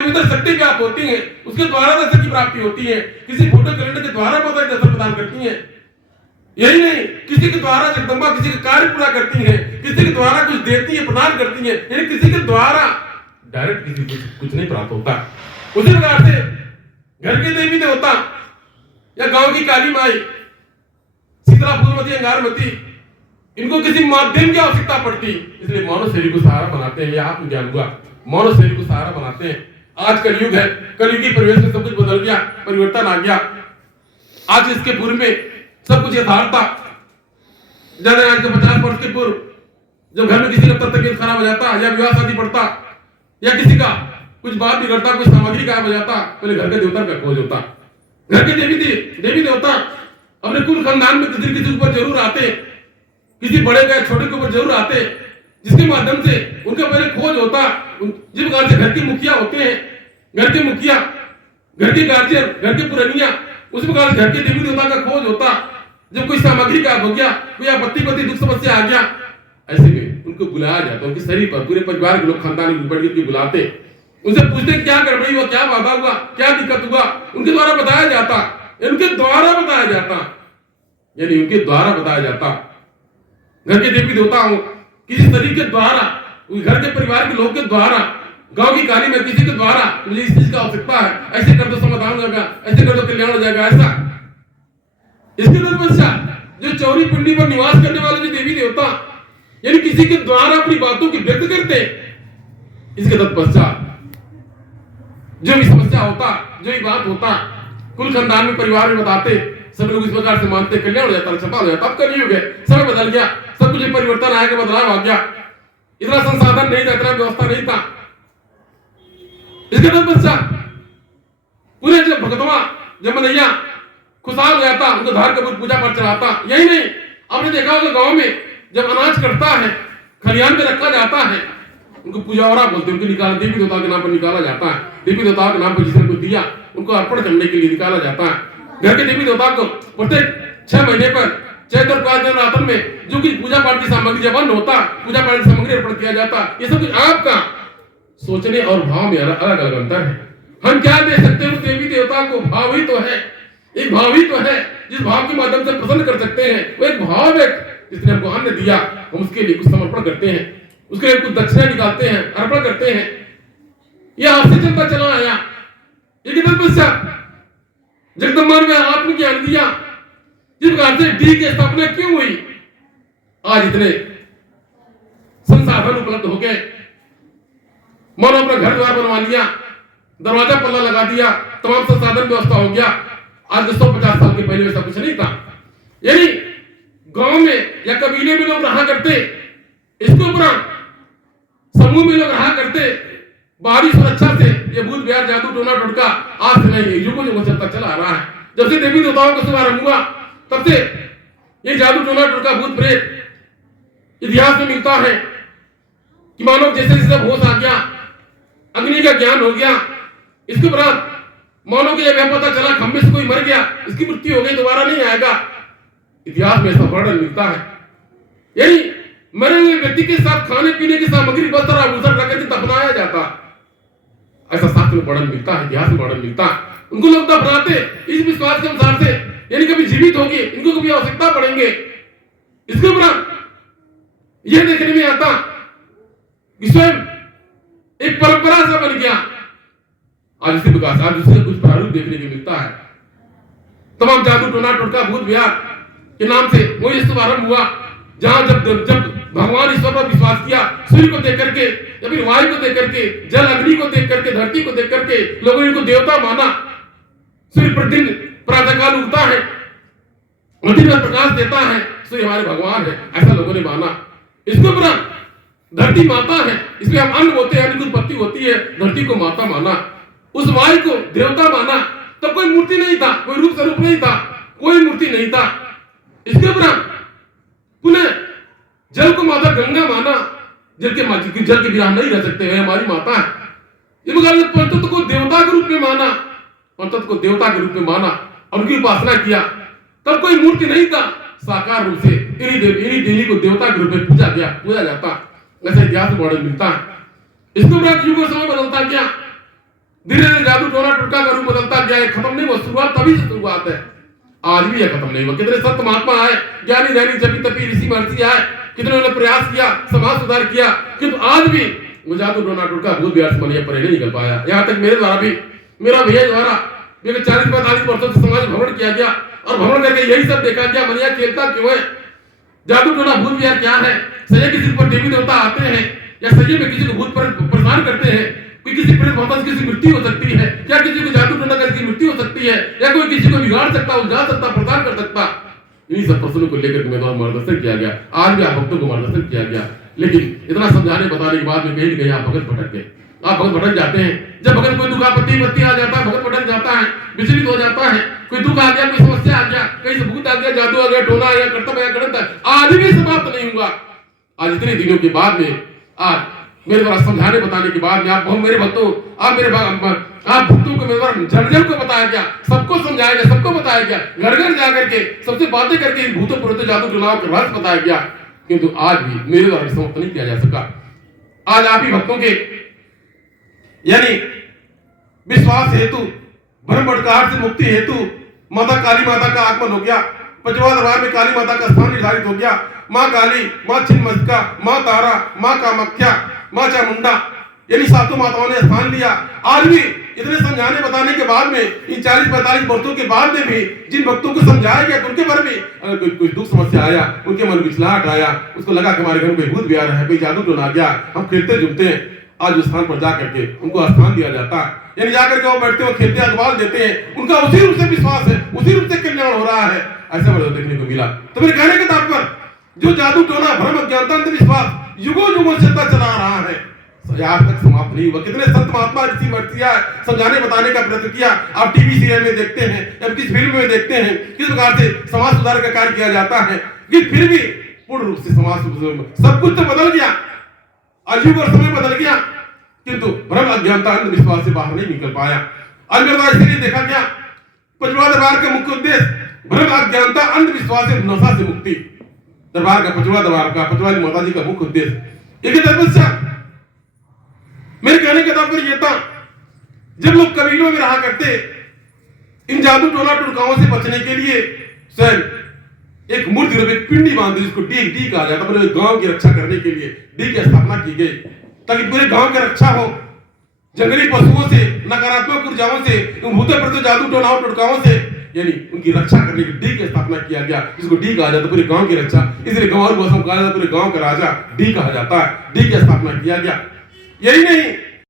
अंदर शक्ति व्याप्त होती है, उसके द्वारा दर्शन की प्राप्ति होती है। किसी फोटो कैलेंडर के द्वारा माता दर्शन प्रदान करती है। यही नहीं, किसी के द्वारा जगदम्बा किसी का कार्य पूरा करती है, किसी के द्वारा कुछ देती है, प्रदान करती है। यानी किसी के द्वारा डायरेक्ट किसी को कुछ नहीं प्राप्त होता। उसी प्रकार से घर के देवी देवता या गांव की काली माई, शीतला फूलमती, अंगारमती, इनको किसी माध्यम की आवश्यकता पड़ती, इसलिए मानव शरीर को सहारा बनाते हैं। यह आत्मज्ञान हुआ, मानव शरीर को सहारा बनाते हैं। आज कलयुग है, कलयुग की परिवेश में सब कुछ बदल गया, परिवर्तन आ गया। आज इसके पूर्व में सब कुछ यथार्थ था। ज्यादा आज के 50 वर्ष के पूर्व जब घर में किसी का तबीयत खराब हो जाता या विवाह शादी पड़ता या किसी का कुछ बात बिगड़ता, कुछ सामग्री गायब हो जाता, पहले घर के देवता का खोज होता। घर के देवी देवता अपने कुल खानदान में किसी के ऊपर जरूर आते, किसी बड़े का छोटे के ऊपर जरूर आते, जिसके माध्यम से उनका पहले खोज होता। जिस प्रकार से घर के मुखिया होते हैं, घर के मुखिया, घर के गार्जियन, घर के पुरनिया, उस प्रकार से घर के देवी देवता का खोज होता। जब कोई सामग्री गायब हो गया, कोई आपत्ति दुख समस्या आ गया, ऐसे में उनको बुलाया जाता। उनके शरीर पर पूरे परिवार के लोग, खानदान के बुलाते, उनसे पूछते क्या गड़बड़ी हुआ, क्या बाधा हुआ, क्या दिक्कत हुआ, उनके द्वारा बताया जाता। उनके द्वारा बताया जाता, यानी उनके द्वारा बताया जाता। घर के देवी देवता हो, किसी शरीर के द्वारा, घर के परिवार के लोग के द्वारा, गांव की काली में किसी के द्वारा, मुझे इस चीज का आवश्यकता है, ऐसे कर दो समाधान हो जाएगा, ऐसे कर दो कल्याण हो जाएगा, ऐसा। इसके तत्पश्चात जो चौरी पिंडी पर निवास करने वाले जो देवी देवता, यानी किसी के द्वारा अपनी बातों की व्यक्त करते, इसके तत्पश्चात जो भी समस्या होता, जो भी बात होता, कुल खानदान में, परिवार में बताते, सब लोग इस प्रकार से मानते, कल्याण हो जाता, सफल हो जाता। अब कलयुग है, समय बदल गया, सब कुछ परिवर्तन आएगा, बदलाव आ गया। इतना संसाधन नहीं था, इतना व्यवस्था नहीं था। इसके तत्पश्चात पूरे जब भगतवा, जब मनैया खुशहाल हो जाता, उनको धार कपूर पूजा पर चढ़ाता। यही नहीं, आपने देखा होगा गांव में जब अनाज कटता है, खलिहान में रखा जाता है, उनको पूजावरा बोलते हैं, उनको निकाला, देवी देवता के नाम पर निकाला जाता है। देवी देवता के नाम पर जिसने को दिया, उनको अर्पण करने के लिए निकाला जाता है। घर के देवी देवता को प्रत्येक 6 महीने पर, चैत्र और 5 दिन रातन में जो कुछ पूजा पाठ की सामग्री जब अन्न होता, पूजा पाठ की सामग्री अर्पण किया जाता। ये सब कुछ आपका सोचने और भाव में अलग अलग अंतर है। हम क्या दे सकते हैं उस देवी देवता को? भाव ही तो है, एक भाव ही तो है जिस भाव के माध्यम से प्रसन्न कर सकते हैं। वो एक भाव है, जिसने हमको अन्न दिया, हम उसके लिए कुछ समर्पण करते हैं, उसके लिए कुछ दक्षिणा निकालते हैं, अर्पण करते हैं। यह आपसे चलता चला आया। एक जगदम्बा ने आत्मज्ञान दिया, जिस प्रकार से डी की स्थापना क्यों हुई? आज इतने संसाधन उपलब्ध हो गए, मानो अपना घर द्वार बनवा लिया, दरवाजा पल्ला लगा दिया, तमाम संसाधन व्यवस्था हो गया। आज 150 साल के पहले वैसा कुछ नहीं था। यानी गांव में या कबीले में लोग रहा करते, इसके उपरांत समूह में लोग रहा करते, बाहरी सुरक्षा से ये भूत बिहार जादू टोना टोटका आज से नहीं, युगों युगों चलता चला आ रहा है। जब से देवी देवताओं का शुभारंभ हुआ, तब से ये जादू टोना टोटका भूत प्रेत इतिहास में मिलता है कि मानव जैसे जैसे होश आ गया, अग्नि का ज्ञान हो गया, इसके उपरांत मानव को यह पता चला खंबे से कोई मर गया, इसकी मृत्यु हो गई, दोबारा नहीं आएगा। इतिहास में ऐसा वर्णन मिलता है। यही मरे हुए व्यक्ति के साथ खाने पीने की सामग्री, वस्त्र आभूषण रखकर के दफनाया जाता, ऐसा शास्त्र में वर्णन मिलता है, इतिहास में वर्णन मिलता है। उनको लोग दफनाते इस विश्वास के अनुसार से, यानी कभी जीवित होंगे, इनको कभी आवश्यकता पड़ेंगे। इसके उपरांत यह देखने में आता कि स्वयं एक परंपरा सा बन गया। आज इसी विकास, आज उससे कुछ प्रारूप देखने को मिलता है। तमाम जादू टोना टोटका भूत बिहार के नाम से वो ये शुभारंभ हुआ, जहां जब भगवान ईश्वर पर विश्वास किया, सूर्य को देख करके, या फिर वायु को देख करके, जल अग्नि को देख करके, धरती को देख करके लोगों ने इनको देवता माना। सूर्य प्रतिदिन प्रातःकाल उगता है, दिन में प्रकाश देता है, सूर्य हमारे भगवान है, ऐसा लोगों ने माना। इसके उपरांत धरती माता है, इसमें हम अन्न होते हैं, उत्पत्ति होती है, धरती को माता माना। उस वायु को देवता माना। तब कोई मूर्ति नहीं था, कोई रूप स्वरूप नहीं था, कोई मूर्ति नहीं था। इसके उपरांत पुनः जल को माता गंगा माना, जल के बिना नहीं रह सकते हैं, हमारी माता है। पंचतत्व को देवता के रूप में माना, पंचतत्व को देवता के रूप में माना और उनकी उपासना किया। तब कोई मूर्ति नहीं था, साकार रूप से इन्हीं देवी को देवता के रूप में पूजा जाता। ऐसा इतिहास में वर्णन मिलता है। इसके उपरांत युग और समय बदलता गया। धीरे धीरे जादू टोना टुटका का रूप बदलता गया है, खत्म नहीं हुआ, शुरुआत तभी से शुरुआत है, आज भी यह खत्म नहीं हुआ। कितने संत महात्मा आए, ज्ञानी ध्यानी जपी तपी ऋषि महर्षि आए, कितने ने प्रयास किया, समाज सुधार किया, किंतु आज भी वो जादू टोना टुटका भूत बिहार से मनिया परे नहीं निकल पाया। यहाँ तक मेरे द्वारा भी, मेरा भैया द्वारा 40-45 वर्षों से समाज भ्रमण किया गया और भ्रमण करके यही सब देखा गया, मनिया खेलता क्यों है, जादू टोना भूत बिहार क्या है, सही किसी पर देवी देवता आते हैं या सही में किसी को भूत पर परेशान करते हैं, कोई किसी प्रेत भावना से किसी मृत्यु हो सकती है, क्या किसी को जादू टोना करके मृत्यु हो सकती है, या कोई किसी को बिगाड़ सकता, उलझा सकता, प्रदान कर सकता, इन्हीं सब प्रश्नों को लेकर मेरे द्वारा मार्गदर्शन किया गया। आज भी आप भक्तों को मार्गदर्शन किया गया, लेकिन इतना समझाने बताने के बाद में कहीं कहीं आप भगत भटक गए, आप भगत भटक जाते हैं। जब भगत कोई दुख आपत्ति बत्ती आ जाता है, भगत भटक जाता है, विचलित हो जाता है, कोई दुख आ गया, कोई समस्या आ गया, कहीं से भूत आ गया, जादू आ गया, टोना आ गया, कर्तव्य आ गया, आज भी समाप्त नहीं हुआ। आज इतने दिनों के बाद में, आज मेरे द्वारा समझाने बताने के बाद में आप मेरे भक्तों, आप भक्तों को मेरे द्वारा जन को बताया गया, सबको समझाया गया, सबको बताया गया, घर घर जाकर के सबसे बातें करके इन भूतों पुरोहितों जादू टोनाओं का रहस्य बताया गया, किंतु आज भी मेरे द्वारा समाप्त नहीं किया जा सका। आज आप ही भक्तों के यानी विश्वास हेतु, भ्रम भटकाहट से मुक्ति हेतु माता काली माता का आगमन हो गया। पचवा दरबार में काली माता का स्थान निर्धारित हो गया। माँ काली, माँ छिन्नमस्तिका, माँ तारा, माँ कामाख्या, माँ चामुंडा, यानी सातों माताओं ने स्थान लिया। आज भी इतने समझाने बताने के बाद में, इन 40-45 वर्षों के बाद में भी जिन भक्तों को समझाया गया, उनके बारे में अगर कोई दुख समस्या आया, उनके मन में विचलाहट आया, उसको लगा कि हमारे घर में कोई भूत बिहार है, कोई जादू टोना आ गया, हम खेलते जुमते हैं, आज उस स्थान पर जाकर के उनको स्थान दिया जाता है, यानी जाकर के वो बैठते हो, खेलते अखबार देते हैं, उनका उसी रूप से विश्वास है, उसी रूप से कल्याण हो रहा है। ऐसा मुझे देखने को मिला। तो मेरे कहने के तात्पर्य, जो जादू टोना भ्रम अज्ञानता अंधविश्वास युगों युगों से चला रहा है, आज तक समाप्त नहीं हुआ। कितने संत महात्मा ऋषि महर्षि समझाने बताने का प्रयत्न किया। आप टीवी सीरियल में देखते हैं या किस फिल्म में देखते हैं किस प्रकार से समाज सुधार का कार्य किया जाता है, कि फिर भी पूर्ण रूप से समाज सब कुछ तो बदल गया, युग और समय बदल गया, किंतु भ्रम अज्ञानता अंधविश्वास से बाहर नहीं निकल पाया। अंधविश्वास इसलिए देखा गया, पचवा दरबार का मुख्य उद्देश्य भ्रम अज्ञानता अंधविश्वास से नशा से मुक्ति। दरबार का पचवा दरबार का पचवा माता जी का मुख्य उद्देश्य एक तपस्या। मेरे कहने का तात्पर्य यह था, जब लोग कबीलों में रहा करते, इन जादू टोना टुटकाओं से बचने के लिए स्वयं एक मूर्ति रूप एक पिंडी बांधी, जिसको डी कहा जाता, मतलब गांव की रक्षा करने के लिए डी की स्थापना की गई, ताकि पूरे गांव की रक्षा हो जंगली पशुओं से, नकारात्मक ऊर्जाओं से, भूत प्रेत जादू टोनाओं टुटकाओं से, यानी उनकी रक्षा करने की डी की स्थापना किया गया, जिसको डी कहा जाता, पूरे गांव की रक्षा। इसलिए गंवारू मौसम कहा जाता, पूरे गांव का राजा डी कहा जाता है, डी की स्थापना किया गया। यही नहीं,